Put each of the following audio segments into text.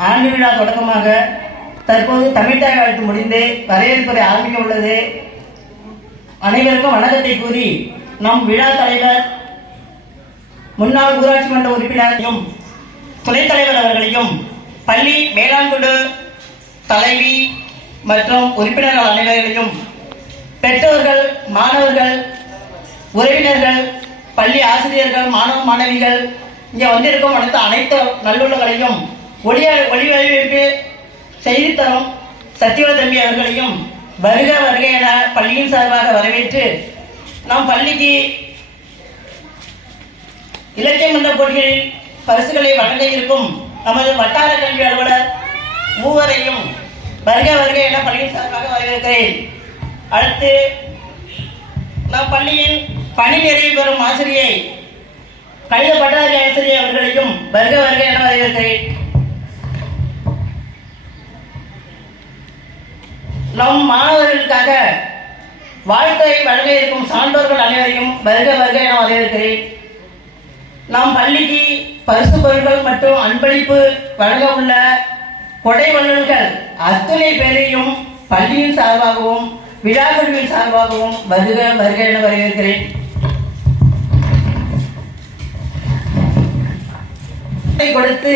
ஆண்டு விழா தொடக்கமாக தற்போது தமிழ்தாய் வாழ்த்து முடிந்து வரவேற்பதை ஆரம்பிக்க உள்ளது. அனைவருக்கும் வணக்கத்தை கூறி நம் விழா தலைவர் முன்னாள் ஊராட்சி மன்ற உறுப்பினரையும் துணைத் தலைவர் அவர்களையும் பள்ளி மேலாண்குழு தலைவி மற்றும் உறுப்பினர்கள் அனைவர்களையும் பெற்றோர்கள் மாணவர்கள் உறவினர்கள் பள்ளி ஆசிரியர்கள் மாணவ மாணவிகள் இங்கே வந்திருக்கும் அனைத்து அனைத்து நல்லுள்ளவர்களையும் ஒளிய ஒளிவழிப்பு செய்து தரும் சத்தியவ தம்பி அவர்களையும் வருக வருக என பள்ளியின் சார்பாக வரவேற்று நாம் பள்ளிக்கு இலக்கிய மன்ற போட்டிகளில் பரிசுகளை வழங்க இருக்கும் நமது வட்டார கல்வி அலுவலர் மூவரையும் வருக வருக என பள்ளியின் சார்பாக வரவேற்கிறேன். அடுத்து நம் பள்ளியின் பணி நிறைவு பெறும் ஆசிரியை கணித பட்டாரி ஆசிரியர் அவர்களையும் வருக வருக என வரவேற்கிறேன். நம் மாணவர்களுக்காக வாழ்த்தை வழங்க இருக்கும் சான்றோர்கள் அனைவரையும் வருக வருக என வரவேற்கிறேன். நம் பள்ளிக்கு பரிசு பொருட்கள் மற்றும் அன்பளிப்பு வழங்க உள்ள கொடை வள்ளல்கள் அத்தனை பேரையும் பள்ளியின் சார்பாகவும் விழா சார்பாகவும் வருக வருக என வரவேற்கிறேன். கொடுத்து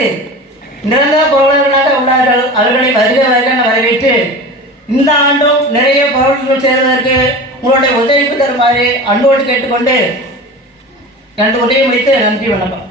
நிரந்தர பொருளாளர்களாக உள்ளார்கள் அவர்களை வருக வருக என வரவேற்று இந்த ஆண்டும் நிறைய பொருட்கள் சேர்வதற்கு உங்களுடைய ஒத்துழைப்பு தருமாறு அன்போடு கேட்டுக்கொண்டு எனது உதவி வைத்து நன்றி வணக்கம்.